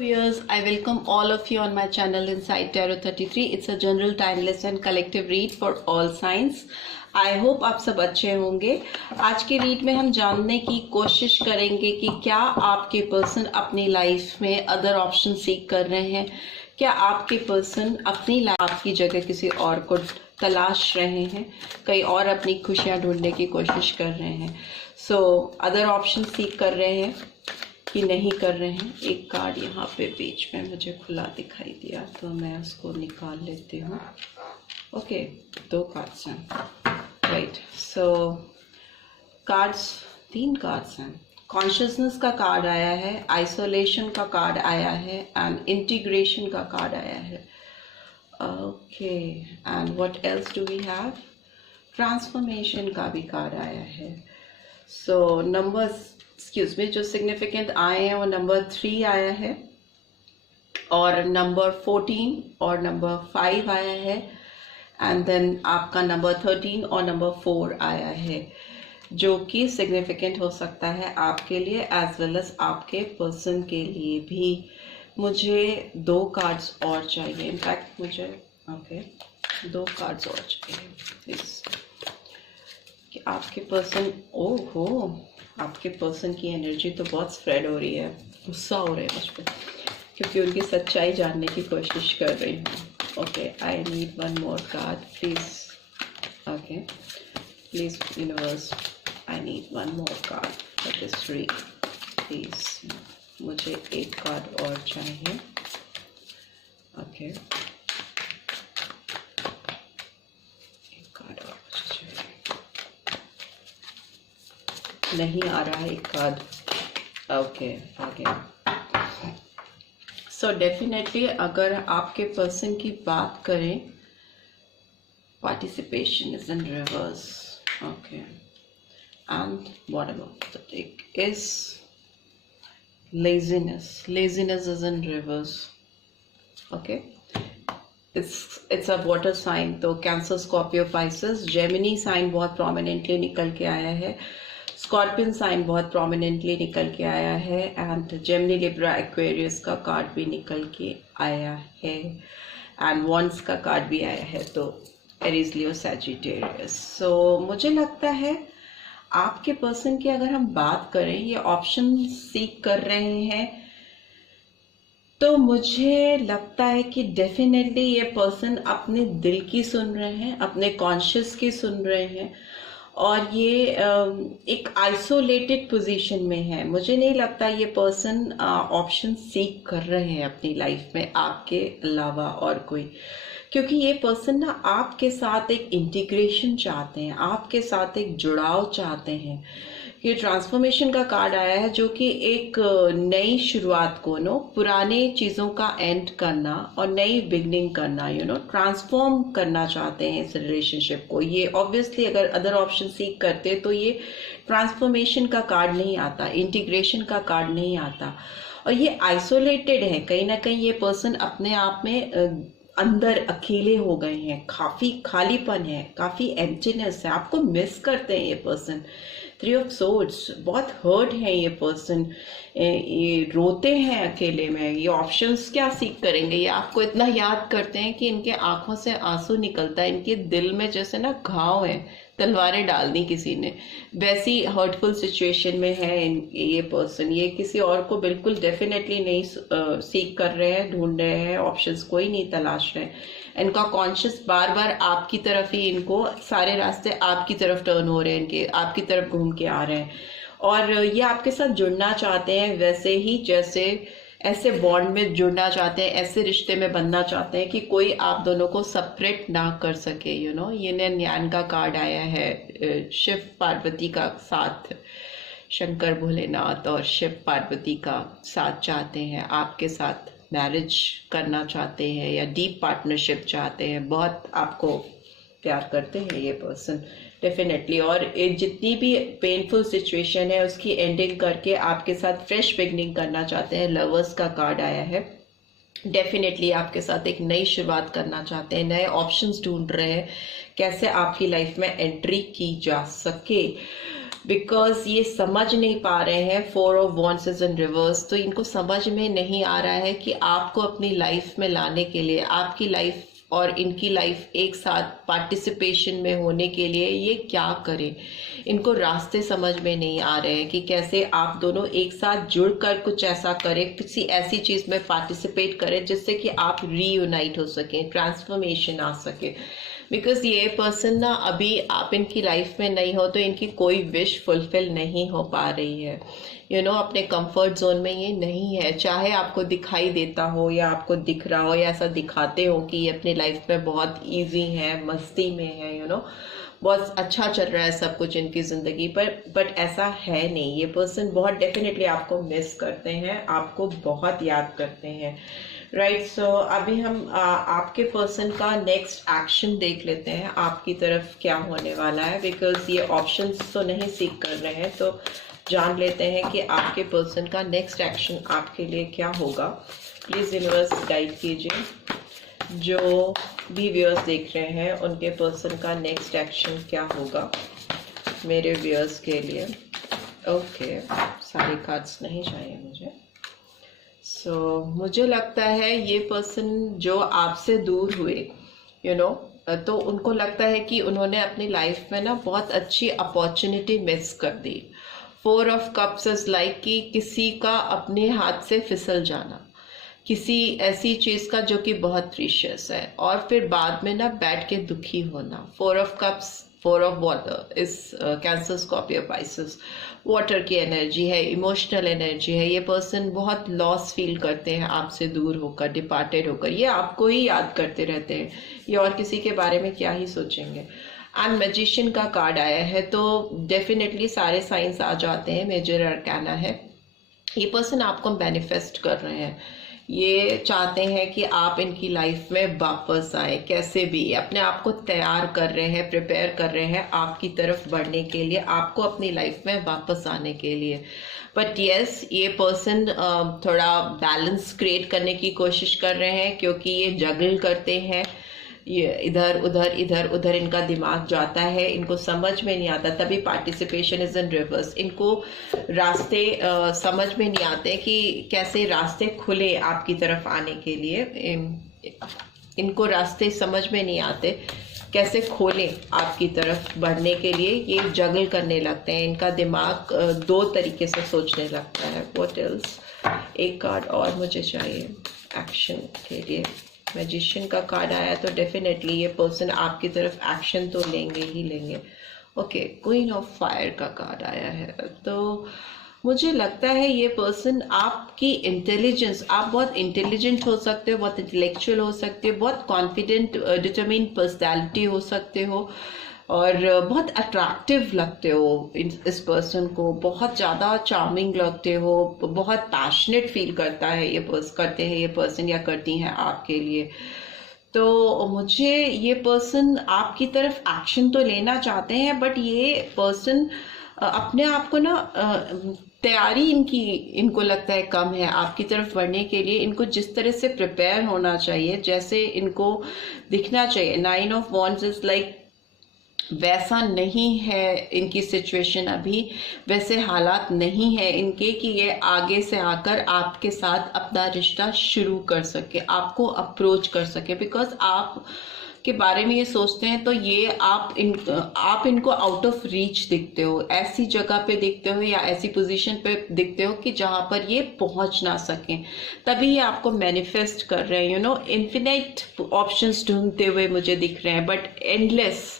Viewers, I welcome all of you on my channel Inside Tarot 33. It's a general, timeless and collective read for all signs. I hope आप सब अच्छे होंगे। आज के read में हम जानने की कोशिश करेंगे कि क्या आपके पर्सन अपनी लाइफ में अदर ऑप्शन सीख कर रहे हैं, क्या आपके पर्सन अपनी लाइफ की जगह किसी और को तलाश रहे हैं, कहीं और अपनी खुशियां ढूंढने की कोशिश कर रहे हैं। अदर ऑप्शन सीख कर रहे हैं कि नहीं कर रहे हैं। एक कार्ड यहाँ पे बीच में मुझे खुला दिखाई दिया तो मैं उसको निकाल लेती हूँ। ओके, 2 कार्ड्स हैं, राइट। तीन कार्ड्स हैं। कॉन्शियसनेस का कार्ड आया है, आइसोलेशन का कार्ड आया है एंड इंटीग्रेशन का कार्ड आया है। Okay, and what else do we have? Transformation का भी कार्ड आया है। नंबर्स जो सिग्निफिकेंट आए हैं वो नंबर 3 आया है और नंबर 14 और नंबर 5 आया है एंड देन आपका नंबर 13 और नंबर 4 आया है, जो कि सिग्निफिकेंट हो सकता है आपके लिए एज वेल एज आपके पर्सन के लिए भी। मुझे 2 कार्ड्स और चाहिए, इनफैक्ट मुझे 2 कार्ड्स और चाहिए प्लीज। कि आपके पर्सन, ओहो, आपके पर्सन की एनर्जी तो बहुत स्प्रेड हो रही है, गुस्सा हो रहा है मुझ पर क्योंकि उनकी सच्चाई जानने की कोशिश कर रही हूँ। Okay, I need 1 more card please. Okay please universe, I need 1 more card for this read please. मुझे 1 कार्ड और चाहिए। ओके, 1 कार्ड और मुझे चाहिए। नहीं आ रहा है 1 कार्ड। ओके, आ गया। डेफिनेटली अगर आपके पर्सन की बात करें, participation is in reverse. Okay, and what about the take is laziness is in reverse. Okay, it's a water sign, तो Cancer, Scorpio, Pisces, Gemini sign बहुत प्रोमिनेंटली निकल के आया है, स्कॉर्पियन साइन बहुत प्रोमिनेंटली निकल के आया है एंड जेमिनी, लिब्रा, एक्वेरियस का कार्ड भी निकल के आया है एंड वॉन्ड्स का कार्ड भी आया है, तो एरीज, लियो, सैजिटेरियस। मुझे लगता है आपके पर्सन की अगर हम बात करें, ये ऑप्शन सीख कर रहे हैं, तो मुझे लगता है कि डेफिनेटली ये पर्सन अपने दिल की सुन रहे हैं, अपने कॉन्शियस की सुन रहे हैं और ये एक आइसोलेटेड पोजीशन में है। मुझे नहीं लगता ये पर्सन ऑप्शन सीख कर रहे हैं अपनी लाइफ में आपके अलावा और कोई, क्योंकि ये पर्सन ना आपके साथ एक इंटीग्रेशन चाहते हैं, आपके साथ एक जुड़ाव चाहते हैं। ये ट्रांसफॉर्मेशन का कार्ड आया है, जो कि एक नई शुरुआत को पुराने चीज़ों का एंड करना और नई बिगनिंग करना, ट्रांसफॉर्म करना चाहते हैं इस रिलेशनशिप को। ये ऑब्वियसली अगर अदर ऑप्शन सीख करते तो ये ट्रांसफॉर्मेशन का कार्ड नहीं आता, इंटीग्रेशन का कार्ड नहीं आता। और ये आइसोलेटेड है, कहीं ना कहीं ये पर्सन अपने आप में अंदर अकेले हो गए हैं, काफी खालीपन है, काफी एम्प्टीनेस है, आपको मिस करते हैं ये पर्सन। 3 ऑफ सोर्ड्स, बहुत हर्ट है ये पर्सन, ये रोते हैं अकेले में। ये ऑप्शंस क्या सीख करेंगे, ये आपको इतना याद करते हैं कि इनके आंखों से आंसू निकलता है, इनके दिल में जैसे ना घाव है, तलवारें डाल दी किसी ने, वैसी हर्टफुल सिचुएशन में है ये पर्सन। ये किसी और को बिल्कुल डेफिनेटली नहीं सीख कर रहे हैं, ढूंढ रहे हैं, ऑप्शंस कोई नहीं तलाश रहे हैं। इनका कॉन्शियस बार बार आपकी तरफ ही, इनको सारे रास्ते आपकी तरफ टर्न हो रहे हैं, इनके आपकी तरफ घूम के आ रहे हैं और ये आपके साथ जुड़ना चाहते हैं, वैसे ही जैसे ऐसे बॉन्ड में जुड़ना चाहते हैं, ऐसे रिश्ते में बनना चाहते हैं कि कोई आप दोनों को सेपरेट ना कर सके। यिन यान का कार्ड आया है, शिव पार्वती का साथ, शंकर भोलेनाथ और शिव पार्वती का साथ चाहते हैं, आपके साथ मैरिज करना चाहते हैं या डीप पार्टनरशिप चाहते हैं, बहुत आपको प्यार करते हैं ये पर्सन डेफिनेटली। और जितनी भी पेनफुल सिचुएशन है उसकी एंडिंग करके आपके साथ फ्रेश बिगनिंग करना चाहते हैं। लवर्स का कार्ड आया है, डेफिनेटली आपके साथ एक नई शुरुआत करना चाहते हैं, नए ऑप्शंस ढूंढ रहे हैं कैसे आपकी लाइफ में एंट्री की जा सके। बिकॉज ये समझ नहीं पा रहे हैं 4 of wands is in reverse. तो इनको समझ में नहीं आ रहा है कि आपको अपनी लाइफ में लाने के लिए, आपकी लाइफ और इनकी लाइफ एक साथ पार्टिसिपेशन में होने के लिए ये क्या करें। इनको रास्ते समझ में नहीं आ रहे हैं कि कैसे आप दोनों एक साथ जुड़कर कुछ ऐसा करें, किसी ऐसी चीज में पार्टिसिपेट करें जिससे कि आप रीयूनाइट हो सकें, ट्रांसफॉर्मेशन आ सके। बिकॉज ये पर्सन ना अभी आप इनकी लाइफ में नहीं हो तो इनकी कोई विश फुलफिल नहीं हो पा रही है। अपने कंफर्ट जोन में ये नहीं है, चाहे आपको दिखाई देता हो या आपको दिख रहा हो या ऐसा दिखाते हो कि ये अपनी लाइफ में बहुत इजी है, मस्ती में है, बहुत अच्छा चल रहा है सब कुछ इनकी ज़िंदगी पर, बट ऐसा है नहीं। ये पर्सन बहुत डेफिनेटली आपको मिस करते हैं, आपको बहुत याद करते हैं, राइट। सो अभी हम आपके पर्सन का नेक्स्ट एक्शन देख लेते हैं, आपकी तरफ क्या होने वाला है। बिकॉज ये ऑप्शंस तो नहीं सीख कर रहे हैं, तो जान लेते हैं कि आपके पर्सन का नेक्स्ट एक्शन आपके लिए क्या होगा। प्लीज़ यूनिवर्स गाइड कीजिए। जो भी व्यूअर्स देख रहे हैं उनके पर्सन का नेक्स्ट एक्शन क्या होगा मेरे व्यूअर्स के लिए। ओके, सारे कार्ड्स नहीं चाहिए मुझे। मुझे लगता है ये पर्सन जो आपसे दूर हुए, तो उनको लगता है कि उन्होंने अपनी लाइफ में ना बहुत अच्छी अपॉर्चुनिटी मिस कर दी। 4 ऑफ कप्स इज लाइक कि किसी का अपने हाथ से फिसल जाना, किसी ऐसी चीज का जो कि बहुत प्रीशियस है, और फिर बाद में ना बैठ के दुखी होना। 4 ऑफ कप्स, 4 ऑफ वाटर इस कैंसर, स्कॉर्पियो, पाइसेस, वाटर की एनर्जी है, इमोशनल एनर्जी है। ये पर्सन बहुत लॉस फील करते हैं आपसे दूर होकर, डिपार्टेड होकर। ये आपको ही याद करते रहते हैं, ये और किसी के बारे में क्या ही सोचेंगे। एंड मैजिशियन का कार्ड आया है, तो डेफिनेटली सारे साइंस आ जाते हैं, मेजर अरकाना है। ये पर्सन आपको मैनिफेस्ट कर रहे हैं, ये चाहते हैं कि आप इनकी लाइफ में वापस आए, कैसे भी अपने आप को तैयार कर रहे हैं, प्रिपेयर कर रहे हैं आपकी तरफ बढ़ने के लिए, आपको अपनी लाइफ में वापस आने के लिए। बट यस, ये पर्सन थोड़ा बैलेंस क्रिएट करने की कोशिश कर रहे हैं, क्योंकि ये जगल करते हैं, ये इधर उधर इनका दिमाग जाता है, इनको समझ में नहीं आता, तभी पार्टिसिपेशन इज इन रिवर्स। इनको रास्ते समझ में नहीं आते कि कैसे रास्ते खुले आपकी तरफ आने के लिए। इनको रास्ते समझ में नहीं आते कैसे खोलें आपकी तरफ बढ़ने के लिए। ये जगल करने लगते हैं, इनका दिमाग 2 तरीके से सोचने लगता है। What else? एक कार्ड और मुझे चाहिए एक्शन के लिए। मैजिशियन का कार्ड आया, तो डेफिनेटली ये पर्सन आपकी तरफ एक्शन तो लेंगे ही लेंगे। ओके, क्वीन ऑफ फायर का कार्ड आया है, तो मुझे लगता है ये पर्सन आपकी इंटेलिजेंस, आप बहुत इंटेलिजेंट हो सकते हो, बहुत इंटेलेक्चुअल हो सकते हो, बहुत कॉन्फिडेंट डिटरमिन्ड पर्सनैलिटी हो सकते हो, और बहुत अट्रैक्टिव लगते हो इस पर्सन को, बहुत ज़्यादा चार्मिंग लगते हो, बहुत पैशनेट फील करता है ये करते हैं ये पर्सन या करती हैं आपके लिए। तो मुझे ये पर्सन आपकी तरफ एक्शन तो लेना चाहते हैं, बट ये पर्सन अपने आप को ना तैयारी इनको लगता है कम है आपकी तरफ बढ़ने के लिए। इनको जिस तरह से प्रिपेयर होना चाहिए, जैसे इनको दिखना चाहिए, 9 ऑफ वॉन्ड्स इज लाइक वैसा नहीं है इनकी सिचुएशन अभी, वैसे हालात नहीं है इनके कि ये आगे से आकर आपके साथ अपना रिश्ता शुरू कर सके, आपको अप्रोच कर सके। बिकॉज आप के बारे में ये सोचते हैं, तो ये आप इनको आउट ऑफ रीच दिखते हो, ऐसी जगह पे दिखते हो या ऐसी पोजीशन पे दिखते हो कि जहां पर ये पहुंच ना सके, तभी ये आपको मैनिफेस्ट कर रहे हैं। इन्फिनिट ऑप्शंस ढूंढते हुए मुझे दिख रहे हैं, बट एंडलेस,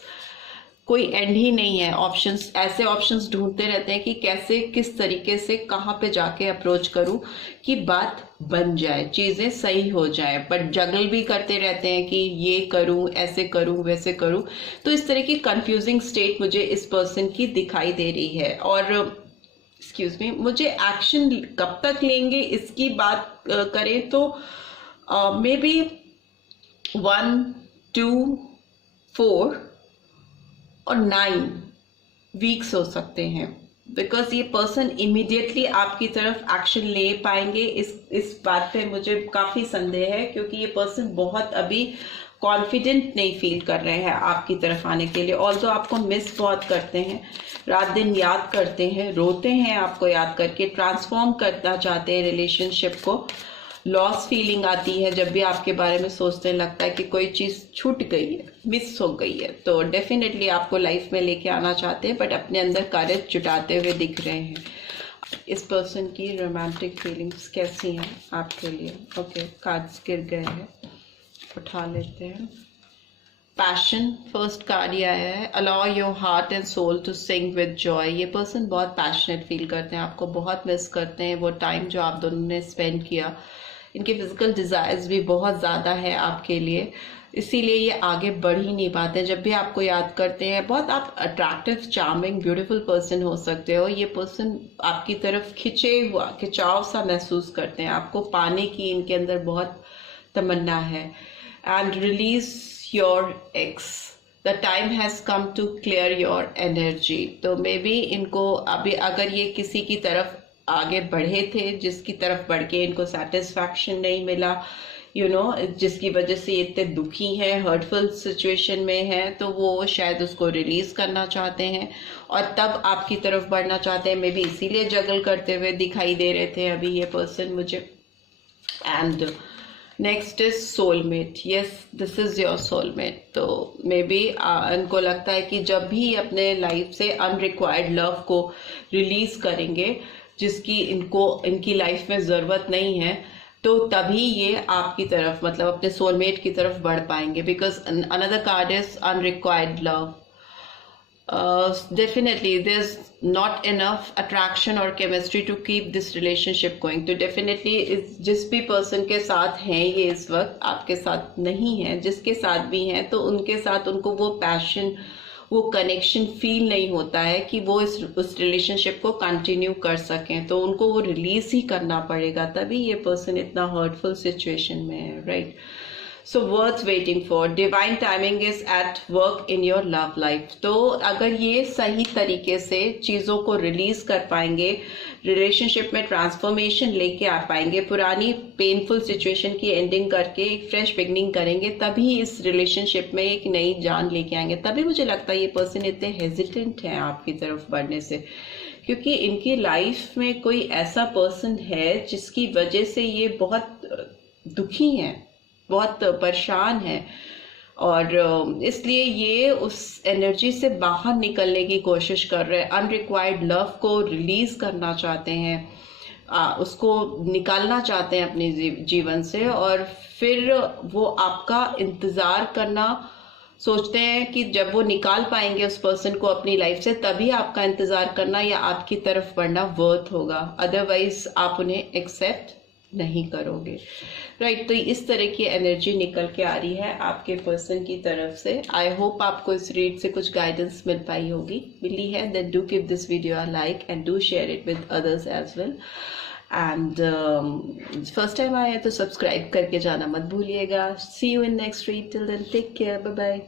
कोई एंड ही नहीं है। ऑप्शंस, ऐसे ऑप्शंस ढूंढते रहते हैं कि कैसे, किस तरीके से, कहाँ पे जाके अप्रोच करूं कि बात बन जाए, चीजें सही हो जाए, बट जगल भी करते रहते हैं कि ये करूं, ऐसे करूं, वैसे करूं। तो इस तरह की कंफ्यूजिंग स्टेट मुझे इस पर्सन की दिखाई दे रही है। और एक्सक्यूज मी, मुझे एक्शन कब तक लेंगे इसकी बात करें तो मे बी 1, 2, 4 और 9 वीक्स हो सकते हैं। बिकॉज ये पर्सन इमीडिएटली आपकी तरफ एक्शन ले पाएंगे, इस बात पे मुझे काफ़ी संदेह है, क्योंकि ये पर्सन बहुत अभी कॉन्फिडेंट नहीं फील कर रहे हैं आपकी तरफ आने के लिए। ऑल्सो आपको मिस बहुत करते हैं, रात दिन याद करते हैं, रोते हैं आपको याद करके, ट्रांसफॉर्म करना चाहते हैं रिलेशनशिप को। लॉस फीलिंग आती है जब भी आपके बारे में सोचने लगता है कि कोई चीज़ छूट गई है, मिस हो गई है। तो डेफिनेटली आपको लाइफ में लेके आना चाहते हैं, बट अपने अंदर करेज जुटाते हुए दिख रहे हैं। इस पर्सन की रोमांटिक फीलिंग्स कैसी हैं आपके लिए? ओके, कार्ड्स गिर गए हैं, उठा लेते हैं। पैशन फर्स्ट कार्ड ये आया है। Allow your heart and soul to sing with joy. ये पर्सन बहुत पैशनेट फील करते हैं, आपको बहुत मिस करते हैं, वो टाइम जो आप दोनों ने स्पेंड किया। इनके फिजिकल डिज़ायर्स भी बहुत ज़्यादा है आपके लिए, इसीलिए ये आगे बढ़ ही नहीं पाते। जब भी आपको याद करते हैं, बहुत आप अट्रैक्टिव, चार्मिंग, ब्यूटीफुल पर्सन हो सकते हो। ये पर्सन आपकी तरफ खिंचाव सा महसूस करते हैं, आपको पाने की इनके अंदर बहुत तमन्ना है। And release your ex, the time has come to clear your energy. तो मे बी इनको अभी, अगर ये किसी की तरफ आगे बढ़े थे जिसकी तरफ बढ़ के इनको सेटिस्फैक्शन नहीं मिला, जिसकी वजह से ये इतने दुखी हैं, हर्टफुल सिचुएशन में हैं, तो वो शायद उसको रिलीज करना चाहते हैं और तब आपकी तरफ बढ़ना चाहते हैं। मे बी इसीलिए जगल करते हुए दिखाई दे रहे थे अभी ये पर्सन मुझे। And next is soulmate. Yes, this is your soulmate. तो मे बी इनको लगता है कि जब भी अपने लाइफ से अनरिक्वायर्ड लव को रिलीज करेंगे, जिसकी इनकी लाइफ में ज़रूरत नहीं है, तो तभी ये आपकी तरफ, मतलब अपने सोलमेट की तरफ बढ़ पाएंगे। Because another card is unrequired love. Definitely there is not enough attraction और chemistry to keep this relationship going. तो डेफिनेटली जिस भी पर्सन के साथ हैं ये इस वक्त, आपके साथ नहीं है, जिसके साथ भी हैं, तो उनके साथ उनको वो पैशन, वो कनेक्शन फील नहीं होता है कि वो उस रिलेशनशिप को कंटिन्यू कर सकें। तो उनको वो रिलीज ही करना पड़ेगा, तभी ये पर्सन इतना हर्टफुल सिचुएशन में है, right? So worth waiting for. Divine timing is at work in your love life. तो अगर ये सही तरीके से चीज़ों को रिलीज कर पाएंगे, रिलेशनशिप में ट्रांसफॉर्मेशन लेके आ पाएंगे, पुरानी पेनफुल सिचुएशन की एंडिंग करके एक फ्रेश बिगनिंग करेंगे, तभी इस रिलेशनशिप में एक नई जान लेके आएंगे। तभी मुझे लगता है ये पर्सन इतने हेजिटेंट हैं आपकी तरफ बढ़ने से, क्योंकि इनकी लाइफ में कोई ऐसा पर्सन है जिसकी वजह से ये बहुत दुखी हैं, बहुत परेशान है, और इसलिए ये उस एनर्जी से बाहर निकलने की कोशिश कर रहे हैं। अनरिक्वायर्ड लव को रिलीज करना चाहते हैं, उसको निकालना चाहते हैं अपने जीवन से, और फिर वो आपका इंतज़ार करना सोचते हैं कि जब वो निकाल पाएंगे उस पर्सन को अपनी लाइफ से, तभी आपका इंतज़ार करना या आपकी तरफ बढ़ना वर्थ होगा। अदरवाइज आप उन्हें एक्सेप्ट नहीं करोगे, राइट? तो इस तरह की एनर्जी निकल के आ रही है आपके पर्सन की तरफ से। आई होप आपको इस रीड से कुछ गाइडेंस मिल पाई होगी। मिली है then do give this video a like and do share it with others as well. And first time आए हैं तो सब्सक्राइब करके जाना मत भूलिएगा। See you in next read. Till then take care, bye bye.